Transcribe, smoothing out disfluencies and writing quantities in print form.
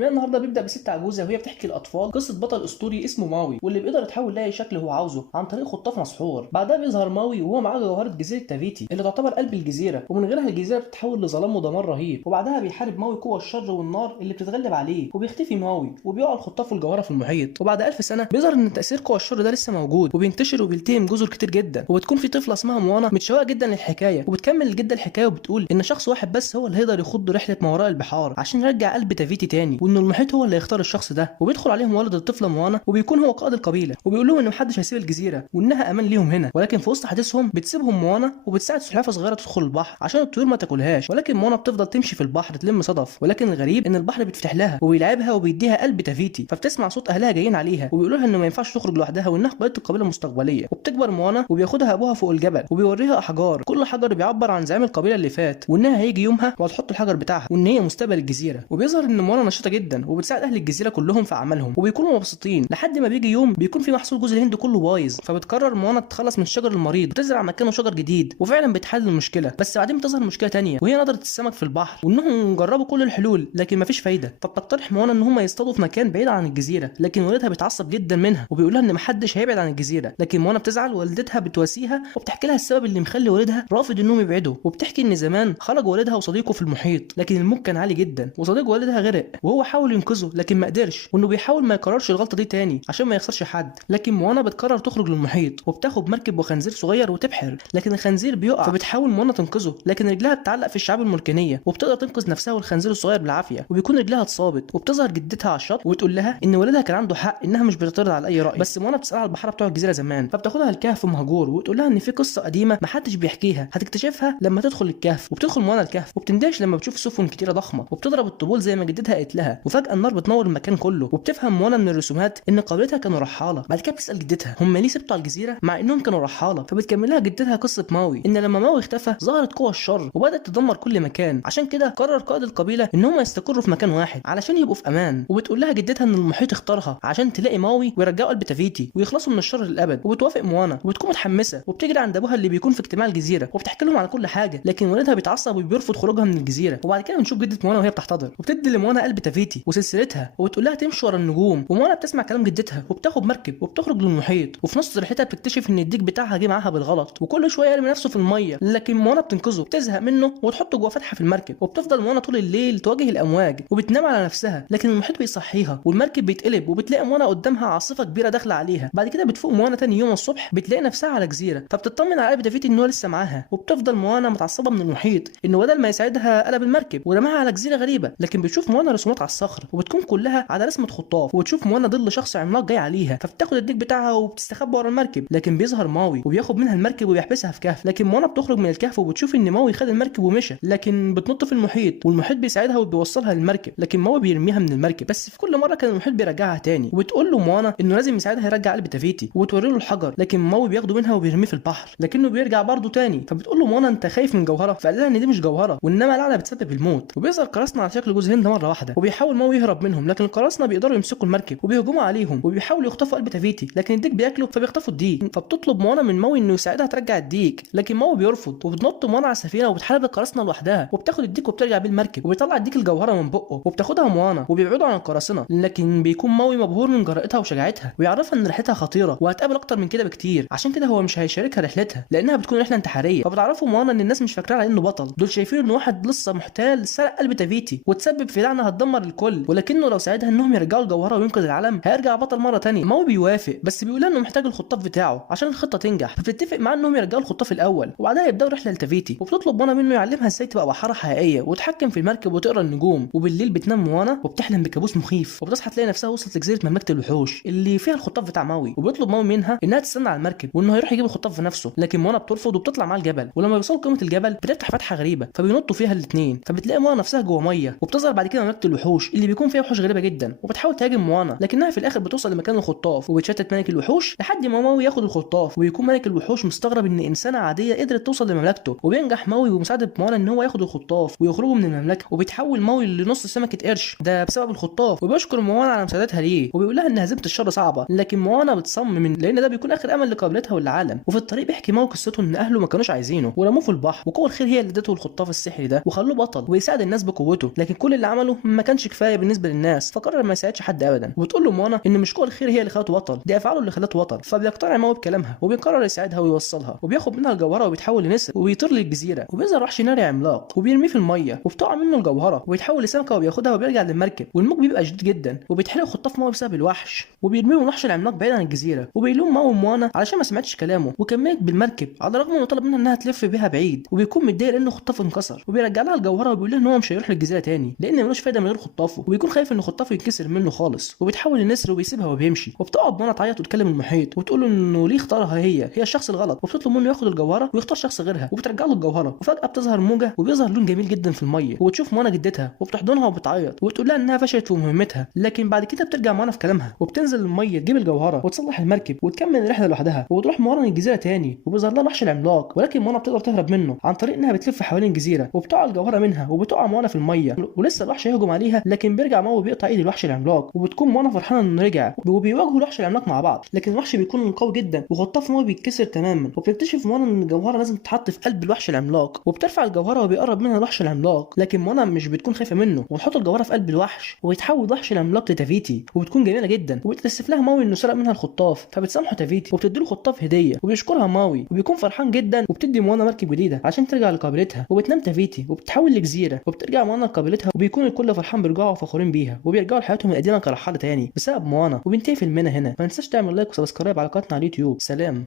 النهارده بيبدا بست عجوزه وهي بتحكي للاطفال قصه بطل اسطوري اسمه ماوي واللي بيقدر يتحول لاي شكل هو عاوزه عن طريق خطاف مسحور. بعدها بيظهر ماوي وهو معاه جوهره جزيره تافيتي اللي تعتبر قلب الجزيره، ومن غيرها الجزيره بتتحول لظلام ودمار رهيب. وبعدها بيحارب ماوي قوى الشر والنار اللي بتتغلب عليه، وبيختفي ماوي وبيقع الخطاف والجوهره في المحيط. وبعد 1000 سنه بيظهر ان تاثير قوى الشر ده لسه موجود وبينتشر وبيلتهم جزر كتير جدا. وبتكون في طفله اسمها موانا متشوقه جدا للحكايه، وبتكمل الجده الحكايه وبتقول ان شخص واحد بس هو اللي هيقدر يخوض رحله ما وراء البحار عشان يرجع قلب تافيتي تاني، وان المحيط هو اللي يختار الشخص ده. وبيدخل عليهم ولد الطفله موانا وبيكون هو قائد القبيله، وبيقول لهم ان محدش هيسيب الجزيره وانها امان ليهم هنا. ولكن في وسط حديثهم بتسيبهم موانا وبتساعد سلحفاه صغيره تدخل البحر عشان الطيور ما تاكلهاش. ولكن موانا بتفضل تمشي في البحر تلم صدف، ولكن الغريب ان البحر بيتفتح لها وبيلعبها وبيديها قلب تافيتي، فبتسمع صوت اهلها جايين عليها وبيقولوا لها انه ما ينفعش تخرج لوحدها وانها قائده القبيله المستقبليه. وبتكبر موانا وبياخدها ابوها فوق الجبل وبيوريها احجار، كل حجر بيعبر عن زعيم القبيله اللي فات وانها هيجي يومها وهتحط الحجر بتاعها وان هي مستقبل الجزيره. وبيظهر ان موانا نشيطه جدا وبتساعد اهل الجزيره كلهم في اعمالهم وبيكونوا مبسوطين لحد ما بيجي يوم بيكون في محصول جوز الهند كله بايظ، فبتقرر موانا تتخلص من الشجر المريض وتزرع مكانه شجر جديد. وفعلا بتحل المشكله، بس بعدين بتظهر مشكله تانية وهي نضره السمك في البحر، وانهم جربوا كل الحلول لكن مفيش فايده. فبتقترح موانا ان هم يصطادوا في مكان بعيد عن الجزيره، لكن والدها بيتعصب جدا منها وبيقول لها ان محدش هيبعد عن الجزيره. لكن موانا بتزعل، والدتها بتواسيها وبتحكي لها السبب اللي مخلي والدها رافض انهم يبعدوا. وبتحكي ان زمان خرج والدها وصديقه في المحيط لكن الموج كان عالي جدا وصديق والدها غرق، وهو حاول ينقذه لكن ما قدرش، وانه بيحاول ما يكررش الغلطه دي تاني عشان ما يخسرش حد. لكن موانا بتقرر تخرج للمحيط وبتاخد مركب وخنزير صغير وتبحر، لكن الخنزير بيقع، فبتحاول موانا تنقذه لكن رجلها بتعلق في الشعاب المرجانيه وبتقدر تنقذ نفسها والخنزير الصغير بالعافيه، وبيكون رجلها اتصابت. وبتظهر جدتها على الشط وتقول لها ان والدها كان عنده حق انها مش بتعترض على اي راي، بس موانا بتسالها على البحاره بتوع الجزيره زمان، فبتاخدها الكهف مهجور وتقول لها ان في قصه قديمه محدش بيحكيها هتكتشفها لما تدخل الكهف. وبتدخل موانا الكهف وبتندهش لما بتشوف سفن كتيره ضخمه وبتضرب الطبول زي ما جدتها قالت لها، وفجاه النار بتنور المكان كله. وبتفهم موانا من الرسومات ان قبيلتها كانوا رحاله. بعد كده بتسال جدتها هم ليه سبتوا على الجزيره مع انهم كانوا رحاله، فبتكمل لها جدتها قصه ماوي ان لما ماوي اختفى ظهرت قوى الشر وبدات تدمر كل مكان، عشان كده قرر قائد القبيله ان هم يستقروا في مكان واحد علشان يبقوا في امان. وبتقول لها جدتها ان المحيط اختارها عشان تلاقي ماوي ويرجعوا قلب تافيتي ويخلصوا من الشر للابد. وبتوافق موانا وبتكون متحمسه وبتجري عند ابوها اللي بيكون في اجتماع الجزيره وبتحكي لهم على كل حاجه، لكن والدها بيتعصب وبيرفض خروجها من الجزيره. وبعد كده بنشوف جده موانا وهي بتحتضر وبتدي لموانا قلب تافيتي وسلسلتها وبتقول لها تمشي ورا النجوم. وموانا بتسمع كلام جدتها وبتاخد مركب وبتخرج للمحيط، وفي نص رحلتها بتكتشف ان الديك بتاعها جه معاها بالغلط وكل شويه يرمي نفسه في الميه، لكن موانا بتنقذه، بتزهق منه وتحطه جوه فتحه في المركب. وبتفضل موانا طول الليل تواجه الامواج وبتنام على نفسها، لكن المحيط بيصحيها والمركب بيتقلب وبتلاقي موانا قدامها عاصفه كبيره داخله عليها. بعد كده بتفوق موانا تاني يوم الصبح بتلاقي نفسها على جزيره، فبتطمن على قلب دافيتي ان هو لسه معاها. وبتفضل موانا متعصبه من المحيط انه بدل ما يساعدها قلب المركب ورماها على جزيره غريبه. لكن بتشوف موانا رسومات على الصخر وبتكون كلها على رسمه خطاف، وبتشوف موانا ظل شخص عملاق جاي عليها، فبتاخد الديك بتاعها وبتستخبى ورا المركب. لكن بيظهر ماوي وبياخد منها المركب وبيحبسها في كهف، لكن موانا بتخرج من الكهف وبتشوف ان ماوي خد المركب ومشى، لكن بتنط في المحيط والمحيط بيساعدها وبيوصلها للمركب، لكن ماوي بيرميها من المركب. بس في كل مره كان المحيط بيرجعها تاني، وبتقول له موانا انه لازم يساعدها يرجع قلب تافيتي، وبتوري له الحجر لكن ماوي بياخده منها وبيرميه في البحر لكنه بيرجع برضه تاني. فبتقول له موانا انت خايف من جوهره، فقال لها ان دي مش جوهره وانما لعنه بتسبب الموت. وبيظهر قراصنه على شكل جوز هند مره واحده وبيحاول ماوي يهرب منهم، لكن القراصنه بيقدروا يمسكوا المركب وبيهجموا عليهم وبيحاولوا يخطفوا قلب تافيتي، لكن الديك بياكله فبيخطفوا الديك. فبتطلب موانا من ماوي انه يساعدها ترجع الديك، لكن ماوي بيرفض. وبتنط موانا على السفينه وبتحارب القراصنه لوحدها وبتاخد الديك وبترجع بيه المركب وبيطلع الديك الجوهره من بقه وبتاخدها موانا وبيبعدوا عن القراصنه، لكن بيكون ماوي مبهور من جرأتها وشجاعتها ويعرفها ان رحلتها خطيره وهتقابل اكتر من كده بكتير، عشان كده هو مش هيشاركها رحلتها لانها بتكون رحله انتحاريه. فبتعرفوا موانا ان الناس مش فاكراه على انه بطل، دول شايفين انه واحد لسه محتال سرق قلب تافيتي وتسبب في لعنه هتدمر الكل، ولكنه لو ساعدها انهم يرجعوا الجوهره وينقذ العالم هيرجع بطل مره تانية. ماوي بيوافق بس بيقول انه محتاج الخطاف بتاعه عشان الخطه تنجح، فبتتفق معاه انهم يرجعوا الخطاف الاول وبعدها يبداوا رحله لتافيتي. وبتطلب موانا منه يعلمها ازاي تبقى بحاره حقيقيه وتحكم في المركب وتقرا النجوم. وبالليل بتنام موانا وبتحلم بكابوس مخيف وبتصحى تلاقي نفسها وصلت لجزيره مملكه الوحوش اللي فيها الخطاف بتاع ماوي. وبيطلب ماوي منها انها تستنى على المركب وانه هيروح يجيب الخطاف بنفسه، لكن موانا بترفض وبتطلع مع الجبل. ولما بيوصلوا قمه الجبل بتفتح فتحه غريبه فبينطوا فيها الاثنين، فبتلاقي موانا نفسها جوه ميه. وبتظهر بعد كده مملكه الوحوش اللي بيكون فيها وحوش غريبه جدا وبتحاول تهاجم موانا، لكنها في الاخر بتوصل لمكان الخطاف وبتشتت ملك الوحوش لحد ما ماوي ياخد الخطاف. ويكون ملك الوحوش مستغرب ان انسانه عاديه قدرت توصل لمملكته، وبينجح ماوي بمساعده موانا ان هو ياخد الخطاف ويخرجوا من المملكه. وبيتحول ماوي لنص سمكه قرش ده بسبب الخطاف، وبيشكر موانا على مساعدتها ليه وبيقول لها ان هزيمه الشر صعبه، لكن موانا بتصمم لان ده بيكون اخر امل لقابلتها والعالم. وفي الطريق بيحكي ماوي قصته ان اهله ما كانوش عايزينه ورموه في البحر، وقوه الخير هي اللي ادته الخطاف السحري ده وخلوه بطل ويساعد الناس بقوته، لكن كل اللي عمله ما كانش كانش كفايه بالنسبه للناس، فقرر ما يساعدش حد ابدا. وبتقول له موانا ان مش قوه الخير هي اللي خلته بطل، دي افعاله اللي خلته بطل. فبيقتنع ماوي بكلامها وبيقرر يساعدها ويوصلها، وبياخد منها الجوهره وبيتحول لنسر وبيطير للجزيره. وبيظهر وحش ناري عملاق وبيرميه في الميه وبتقع منه الجوهره وبيتحول لسمكه وبياخدها وبيرجع للمركب، والموج بيبقى شديد جدا وبيتحرق خطاف ماوي بسبب الوحش، وبيرميه الوحش العملاق بعيد عن الجزيره. وبيلوم ماوي موانا علشان ما سمعتش كلامه وكملت بالمركب على الرغم انه طلب منها انها تلف بيها بعيد، وبيكون متضايق لانه خطافه انكسر. وبيرجع لها الجوهره وبيقول لها ان هو مش هيروح للجزيره تاني لان ملوش فايده من غير خطافه، وبيكون خايف ان خطافه ينكسر منه خالص. وبيتحول لنسر وبيسيبها وبيمشي. وبتقعد موانا تعيط وتكلم المحيط وتقول له انه ليه اختارها هي الشخص الغلط، وبتطلب منه ياخد الجوهره ويختار شخص غيرها، وبترجع له الجوهره. وفجاه بتظهر موجه وبيظهر لون جميل جدا في الميه، وبتشوف موانا جدتها وبتحضنها وبتعيط وتقول لها انها فشلت في مهمتها. لكن بعد كده بترجع موانا في كلامها وبتنزل الميه تجيب الجوهره وتصلح المركب وتكمل الرحله لوحدها. وتروح موانا للجزيره تاني وبيظهر لها الوحش العملاق، ولكن موانا بتقدر تهرب منه عن طريق انها بتلف حوالين الجزيره وبتقع الجوهره منها وبتقع موانا في الميه. ولسه الوحش هيهجم عليها لكن بيرجع ماوي بيقطع ايد الوحش العملاق، وبتكون موانا فرحانه انه رجع. وبيواجهوا الوحش العملاق مع بعض، لكن الوحش بيكون قوي جدا وخطاف ماوي بيتكسر تماما. وبتكتشف موانا ان الجوهره لازم تتحط في قلب الوحش العملاق، وبترفع الجوهره وبيقرب منها الوحش العملاق. لكن موانا مش بتكون خايفه منه وتحط الجوهره في قلب الوحش وبيتحول الوحش العملاق لتافيتي، وبتكون جميله جدا. وبتكتشف لها ماوي انه سرق منها الخطاف، فبتسامحه تافيتي وبتديله خطاف هديه وبيشكرها ماوي وبيكون فرحان جدا. وبتدي موانا مركب جديده عشان ترجع لقابلتها، وبتنام تافيتي وبتتحول لجزيره وبترجع موانا لقابلتها، وبيكون الكل فرحان برجوعها وفخورين بيها وبيرجعوا لحياتهم القديمه كرحاله تاني بسبب موانا. وبينتهي فيلمنا هنا. ما تنساش تعمل لايك وسبسكرايب على قناتنا على اليوتيوب. سلام.